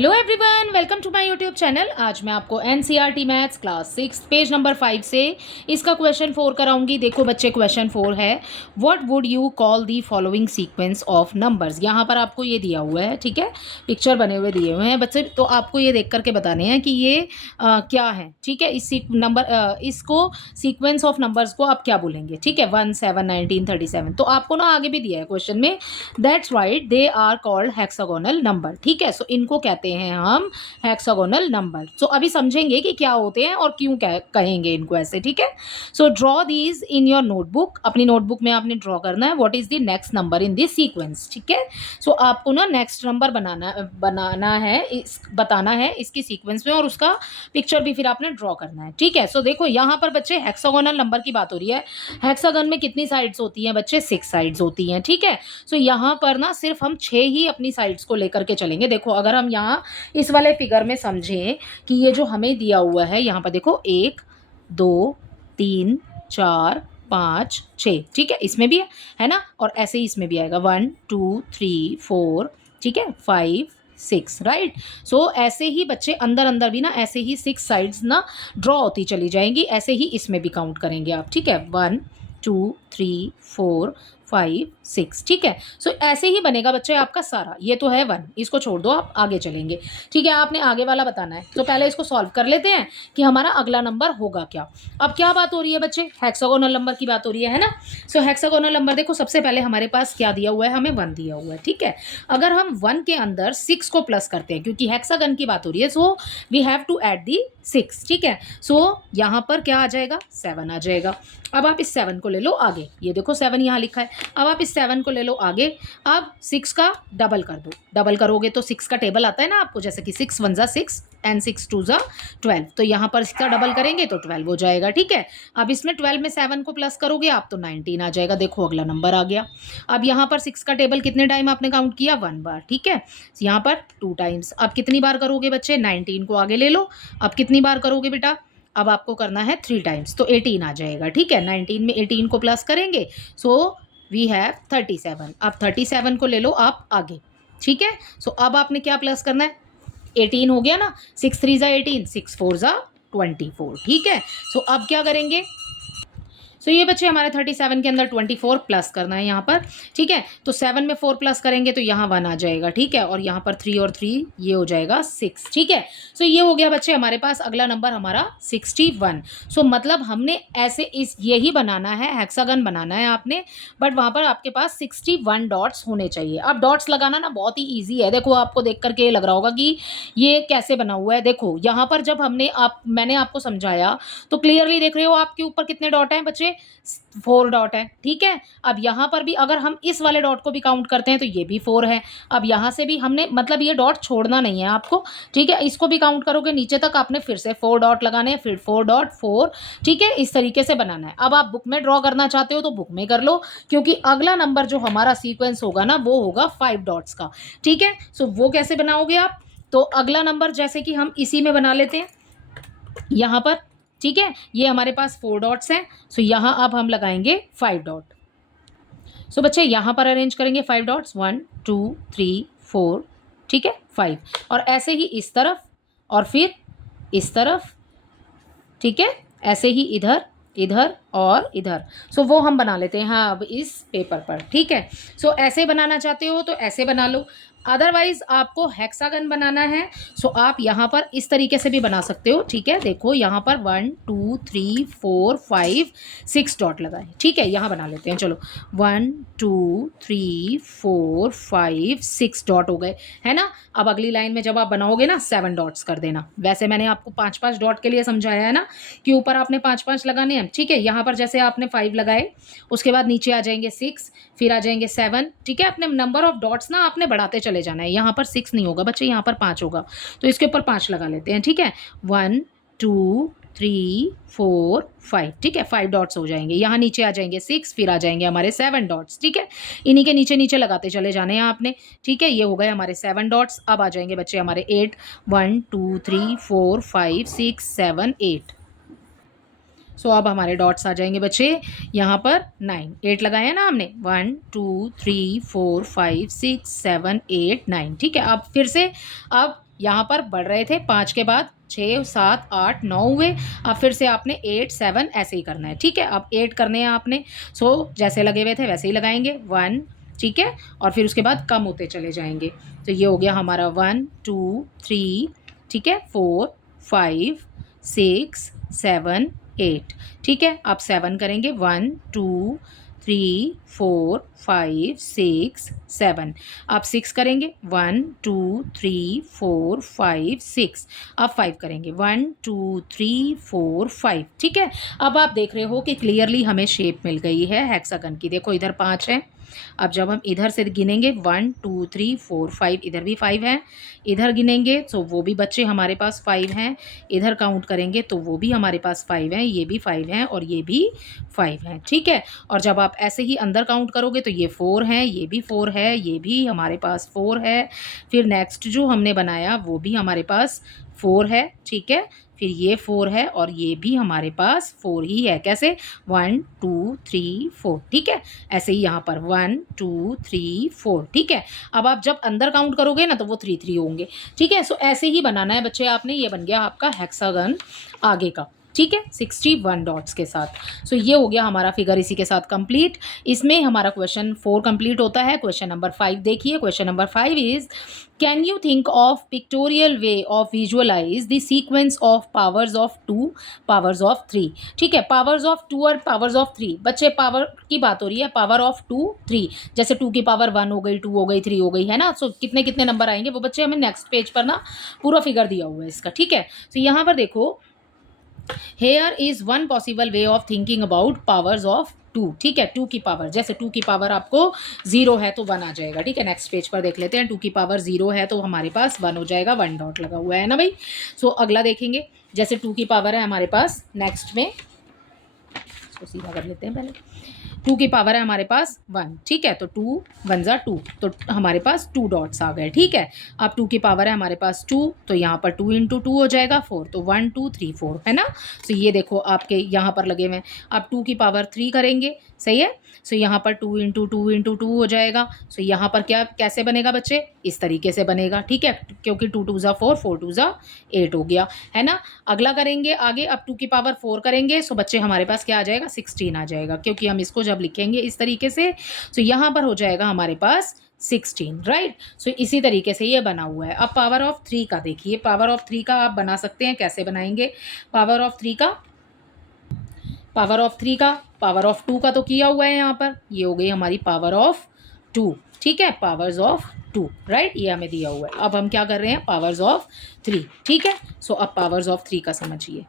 Hello everyone, welcome to my YouTube channel. आज मैं आपको NCERT maths class 6 page number 5 से इसका क्वेश्चन 4 कराऊंगी। देखो बच्चे, क्वेश्चन 4 है, what would you call the following sequence of numbers. यहाँ पर आपको ये दिया हुआ है, ठीक है, पिक्चर बने हुए दिए हुए हैं बच्चे, तो आपको ये देख करके बताने हैं कि ये क्या है, ठीक है। इसको सीक्वेंस ऑफ नंबर्स को आप क्या बोलेंगे, ठीक है। 1, 7, 19, 37। तो आपको ना आगे भी दिया है क्वेश्चन में, that's right, they are called hexagonal number, ठीक है। सो इनको कहते हैं हम हेक्सागोनल नंबर। सो अभी समझेंगे कि क्या होते हैं और क्यों कहेंगे इनको ऐसे, ठीक है। So draw these in your notebook. अपनी नोटबुक में आपने ड्रॉ करना है what is the next number in this sequence, ठीक है। सो आपको ना नेक्स्ट नंबर बनाना है, बताना है इसकी सीक्वेंस में, और उसका पिक्चर भी फिर आपने ड्रॉ करना है, ठीक है। सो देखो यहाँ पर बच्चे हेक्सागोनल नंबर की बात हो रही है। हेक्सागन में कितनी साइड्स होती हैं बच्चे? 6 साइड्स होती हैं, ठीक है। सो यहाँ पर ना सिर्फ हम 6 ही अपनी साइड्स को लेकर के चलेंगे। देखो अगर हम यहाँ इस वाले फिगर में समझें कि ये जो हमें दिया हुआ है, यहाँ पर देखो 1, 2, 3, 4, 5, 6, ठीक है, इसमें भी है ना, और ऐसे ही इसमें भी आएगा 1, 2, 3, 4, ठीक है, 5, 6, राइट। सो ऐसे ही बच्चे अंदर अंदर भी ना ऐसे ही 6 साइड्स ना ड्रॉ होती चली जाएंगी। ऐसे ही इसमें भी काउंट करेंगे आप, ठीक है, 1, 2, 3, 4, 5, 6, ठीक है। सो ऐसे ही बनेगा बच्चे आपका सारा। ये तो है 1, इसको छोड़ दो, आप आगे चलेंगे, ठीक है। आपने आगे वाला बताना है, तो पहले इसको सॉल्व कर लेते हैं कि हमारा अगला नंबर होगा क्या। अब क्या बात हो रही है बच्चे? हेक्सागोनल नंबर की बात हो रही है ना। सो हेक्सागोनल नंबर देखो, सबसे पहले हमारे पास क्या दिया हुआ है, हमें 1 दिया हुआ है, ठीक है। अगर हम 1 के अंदर 6 को प्लस करते हैं, क्योंकि हेक्सागन की बात हो रही है, so we have to add the 6, ठीक है। सो यहाँ पर क्या आ जाएगा? 7 आ जाएगा। अब आप इस 7 को ले लो आगे, ये देखो 7 यहाँ लिखा है। अब आप इस 7 को ले लो आगे। अब 6 का डबल कर दो, डबल करोगे तो 6 का टेबल आता है ना आपको, जैसे कि 6 1 6 एंड 6 2 12। तो यहाँ पर इसका डबल करेंगे तो 12 हो जाएगा, ठीक है। अब इसमें 12 में 7 को प्लस करोगे आप तो 19 आ जाएगा। देखो अगला नंबर आ गया। अब यहाँ पर 6 का टेबल कितने टाइम आपने काउंट किया? 1 बार, ठीक है। यहाँ पर 2 टाइम्स। अब कितनी बार करोगे बच्चे? 19 को आगे ले लो। अब कितनी बार करोगे बेटा? अब आपको करना है 3 टाइम्स, तो 18 आ जाएगा, ठीक है। 19 में 18 को प्लस करेंगे, सो वी हैव 37। अब 37 को ले लो आप आगे, ठीक है। सो अब आपने क्या प्लस करना है? 18 हो गया ना, 6 3 18, 6 4 24, ठीक है। सो अब क्या करेंगे? सो ये बच्चे हमारे 37 के अंदर 24 प्लस करना है यहाँ पर, ठीक है। तो 7 में 4 प्लस करेंगे तो यहाँ 1 आ जाएगा, ठीक है। और यहाँ पर 3 और 3 ये हो जाएगा 6, ठीक है। सो ये हो गया बच्चे हमारे पास अगला नंबर हमारा 61। सो मतलब हमने ऐसे इस यही बनाना है, हेक्सागन बनाना है आपने, बट वहाँ पर आपके पास 61 डॉट्स होने चाहिए। अब डॉट्स लगाना ना बहुत ही ईजी है। देखो आपको देख करके ये लग रहा होगा कि ये कैसे बना हुआ है। देखो यहाँ पर जब मैंने आपको समझाया तो क्लियरली देख रहे हो आपके ऊपर कितने डॉट हैं बच्चे? 4 डॉट है, ठीक है। अब यहाँ पर भी अगर हम इस वाले डॉट को भी काउंट करते हैं तो ये भी 4 है। अब यहाँ से भी हमने मतलब ये डॉट छोड़ना नहीं है आपको, ठीक है। इसको भी काउंट करोगे नीचे तक, आपने फिर से 4 डॉट लगाने हैं, फिर 4 डॉट 4, ठीक है। इस तरीके से बनाना है। अब आप बुक में ड्रॉ करना चाहते हो तो बुक में कर लो, क्योंकि अगला नंबर जो हमारा सीक्वेंस होगा ना वो होगा 5 डॉट्स का, ठीक है। सो वो कैसे बनाओगे आप? तो अगला नंबर जैसे कि हम इसी में बना लेते हैं यहाँ पर, ठीक है। ये हमारे पास 4 डॉट्स हैं, सो यहाँ अब हम लगाएंगे 5 डॉट। सो बच्चे यहाँ पर अरेंज करेंगे 5 डॉट्स, 1 2 3 4, ठीक है, 5। और ऐसे ही इस तरफ और फिर इस तरफ, ठीक है, ऐसे ही इधर इधर और इधर। सो वो हम बना लेते हैं हाँ अब इस पेपर पर, ठीक है। सो ऐसे बनाना चाहते हो तो ऐसे बना लो, अदरवाइज आपको हेक्सागन बनाना है सो आप यहाँ पर इस तरीके से भी बना सकते हो, ठीक है। देखो यहाँ पर 1 2 3 4 5 6 डॉट लगाए, ठीक है। यहाँ बना लेते हैं, चलो 1 2 3 4 5 6 डॉट हो गए, है ना। अब अगली लाइन में जब आप बनाओगे ना 7 डॉट्स कर देना। वैसे मैंने आपको 5 डॉट के लिए समझाया है ना कि ऊपर आपने 5 लगाने हैं, ठीक है। यहाँ पर जैसे आपने 5 लगाए, उसके बाद नीचे आ जाएंगे 6, फिर आ जाएंगे 7, ठीक है। अपने नंबर ऑफ डॉट्स ना आपने बढ़ाते चले जाना है। यहाँ पर 6 नहीं होगा बच्चे, यहाँ पर 5 होगा, तो इसके ऊपर 5 लगा लेते हैं, ठीक है। 1 2 3 4 5, ठीक है, 5 डॉट्स हो जाएंगे। यहाँ नीचे आ जाएंगे 6, फिर आ जाएंगे हमारे 7 डॉट्स, ठीक है। इन्हीं के नीचे नीचे लगाते चले जाने हैं आपने, ठीक है। ये हो गए हमारे 7 डॉट्स। अब आ जाएंगे बच्चे हमारे 8, 1 2 3 4 5 6 7 8। सो अब हमारे डॉट्स आ जाएंगे बच्चे यहाँ पर 9, 8 लगाया ना हमने, 1 2 3 4 5 6 7 8 9। ठीक है, अब फिर से अब यहाँ पर बढ़ रहे थे 5 के बाद 6 7 8 9 हुए। अब फिर से आपने 8 7 ऐसे ही करना है। ठीक है, अब 8 करने हैं आपने। सो जैसे लगे हुए थे वैसे ही लगाएंगे 1। ठीक है, और फिर उसके बाद कम होते चले जाएंगे। तो ये हो गया हमारा 1 2 3, ठीक है, 4 5 6 7 8। ठीक है, अब 7 करेंगे 1 2 3 4 5 6 7। अब 6 करेंगे 1 2 3 4 5 6। अब 5 करेंगे 1 2 3 4 5। ठीक है, अब आप देख रहे हो कि क्लियरली हमें शेप मिल गई है हेक्सागन की। देखो इधर 5 है। अब जब हम इधर से गिनेंगे 1 2 3 4 5, इधर भी 5 है। इधर गिनेंगे तो वो भी बच्चे हमारे पास 5 हैं। इधर काउंट करेंगे तो वो भी हमारे पास 5 हैं, ये भी 5 हैं और ये भी 5 हैं। ठीक है, और जब आप ऐसे ही अंदर काउंट करोगे तो ये 4 हैं, ये भी 4 है, ये भी हमारे पास 4 है। फिर नेक्स्ट जो हमने बनाया वो भी हमारे पास 4 है। ठीक है, फिर ये 4 है और ये भी हमारे पास 4 ही है। कैसे? 1 2 3 4। ठीक है, ऐसे ही यहाँ पर 1 2 3 4। ठीक है, अब आप जब अंदर काउंट करोगे ना तो वो 3 3 होंगे। ठीक है, सो ऐसे ही बनाना है बच्चे आपने। ये बन गया आपका हेक्सागन आगे का। ठीक है, 61 डॉट्स के साथ। सो ये हो गया हमारा फिगर इसी के साथ कंप्लीट। इसमें हमारा क्वेश्चन 4 कंप्लीट होता है। क्वेश्चन नंबर 5 देखिए। Question number 5 is, can you think of pictorial way of visualise the sequence of powers of 2, powers of 3। ठीक है, पावर्स ऑफ 2 और पावर्स ऑफ 3। बच्चे पावर की बात हो रही है, पावर ऑफ 2 3। जैसे 2 की पावर 1 हो गई, 2 हो गई, 3 हो गई, है ना। सो कितने कितने नंबर आएंगे वो बच्चे हमें नेक्स्ट पेज पर ना पूरा फिगर दिया हुआ है इसका। ठीक है, तो यहाँ पर देखो, here is one possible way of thinking about powers of 2। ठीक है, 2 की पावर, जैसे 2 की पावर आपको 0 है तो 1 आ जाएगा। ठीक है, नेक्स्ट पेज पर देख लेते हैं। 2 की पावर 0 है तो हमारे पास 1 हो जाएगा, 1 डॉट लगा हुआ है ना भाई। सो अगला देखेंगे, जैसे 2 की पावर है हमारे पास नेक्स्ट में, इसको सीधा कर लेते हैं पहले। 2 की पावर है हमारे पास 1। ठीक है, तो 2 1 ज़ा 2, तो हमारे पास 2 डॉट्स आ गए। ठीक है, अब 2 की पावर है हमारे पास 2, तो यहाँ पर 2 इंटू 2 हो जाएगा 4, तो 1 2 3 4, है ना। सो ये देखो आपके यहाँ पर लगे हुए हैं। अब 2 की पावर 3 करेंगे, सही है। सो यहाँ पर 2 इंटू 2 इंटू 2 हो जाएगा। सो यहाँ पर क्या कैसे बनेगा बच्चे? इस तरीके से बनेगा। ठीक है, क्योंकि 2 2 ज़ा 4, 4 2 ज़ा 8 हो गया, है ना। अगला करेंगे आगे, अब 2 की पावर 4 करेंगे। सो बच्चे हमारे पास क्या आ जाएगा? 16 आ जाएगा, क्योंकि हम इसको जब लिखेंगे इस तरीके से तो यहाँ पर हो जाएगा हमारे पास 16, राइट। सो इसी तरीके से ये बना हुआ है। अब पावर ऑफ 3 का देखिए। पावर ऑफ 3 का आप बना सकते हैं, कैसे बनाएंगे पावर ऑफ 3 का? पावर ऑफ 3 का, पावर ऑफ 2 का तो किया हुआ है यहाँ पर। ये हो गई हमारी पावर ऑफ 2। ठीक है, पावर्स ऑफ 2, राइट, ये हमें दिया हुआ है। अब हम क्या कर रहे हैं? Powers of 3। ठीक है, सो अब पावर्स ऑफ 3 का समझिए,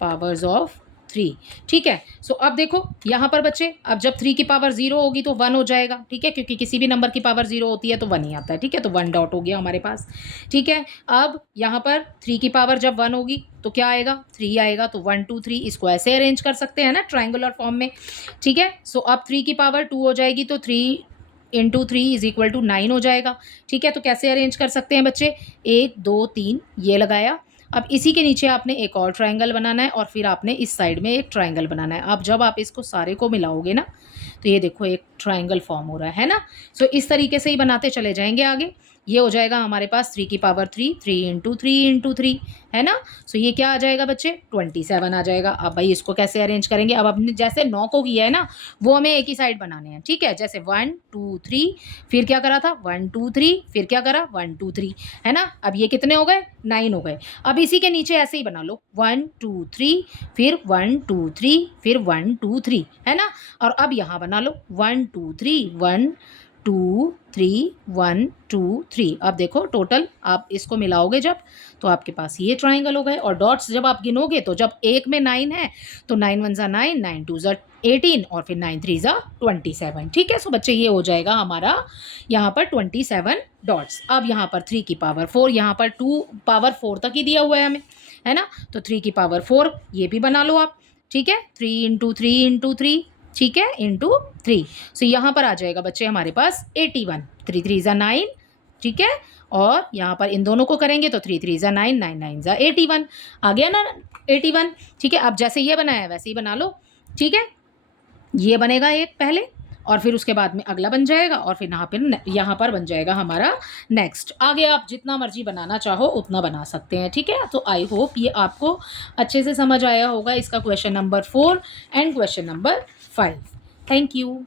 पावर्स ऑफ 3। ठीक है, सो अब देखो यहाँ पर बच्चे, अब जब 3 की पावर 0 होगी तो 1 हो जाएगा। ठीक है, क्योंकि किसी भी नंबर की पावर 0 होती है तो 1 ही आता है। ठीक है, तो 1 डॉट हो गया हमारे पास। ठीक है, अब यहाँ पर 3 की पावर जब 1 होगी तो क्या आएगा? 3 आएगा, तो 1 2 3 इसको ऐसे अरेंज कर सकते हैं ना ट्राइंगुलर फॉर्म में। ठीक है, सो अब 3 की पावर 2 हो जाएगी तो 3 इंटू 3 इज इक्वल टू 9 हो जाएगा। ठीक है, तो कैसे अरेंज कर सकते हैं बच्चे? 1 2 3 ये लगाया। अब इसी के नीचे आपने एक और ट्रायंगल बनाना है और फिर आपने इस साइड में एक ट्रायंगल बनाना है। अब जब आप इसको सारे को मिलाओगे ना तो ये देखो एक ट्रायंगल फॉर्म हो रहा है ना। सो इस तरीके से ही बनाते चले जाएंगे आगे। ये हो जाएगा हमारे पास 3 की पावर 3, 3 इंटू 3 इंटू 3, है ना। सो ये क्या आ जाएगा बच्चे? 27 आ जाएगा। अब भाई इसको कैसे अरेंज करेंगे? अब अपने जैसे 9 को किया है ना वो हमें एक ही साइड बनाने हैं। ठीक है, जैसे 1 2 3, फिर क्या करा था? 1 2 3, फिर क्या करा? 1 2 3, है ना। अब ये कितने हो गए? 9 हो गए। अब इसी के नीचे ऐसे ही बना लो, 1 2 3, फिर 1 2 3, फिर 1 2 3, है ना। और अब यहाँ बना लो 1 2 3, 1 2 3, 1 2 3। अब देखो टोटल आप इसको मिलाओगे जब तो आपके पास ये ट्राइंगल हो गए। और डॉट्स जब आप गिनोगे तो जब एक में 9 है तो 9 1 ज़ा 9, 9 2 ज़ा 18 और फिर 9 3 ज़ा 27। ठीक है, सो बच्चे ये हो जाएगा हमारा यहाँ पर 27 डॉट्स। अब यहाँ पर 3 की पावर 4, यहाँ पर 2 पावर 4 तक ही दिया हुआ है हमें, है ना। तो 3 की पावर 4 ये भी बना लो आप। ठीक है, 3 इंटू 3 इंटू 3, ठीक है, इंटू 3। सो यहाँ पर आ जाएगा बच्चे हमारे पास 81, 3 3 ज़ा 9, ठीक है, और यहाँ पर इन दोनों को करेंगे तो 3 3 ज़ा 9, 9 9 ज़ा 81 आ गया ना 81। ठीक है, अब जैसे ये बनाया है वैसे ही बना लो। ठीक है, ये बनेगा एक पहले और फिर उसके बाद में अगला बन जाएगा और फिर यहाँ पर बन जाएगा हमारा नेक्स्ट। आगे आप जितना मर्जी बनाना चाहो उतना बना सकते हैं। ठीक है, तो आई होप ये आपको अच्छे से समझ आया होगा इसका question number 4 and question number 5। Thank you.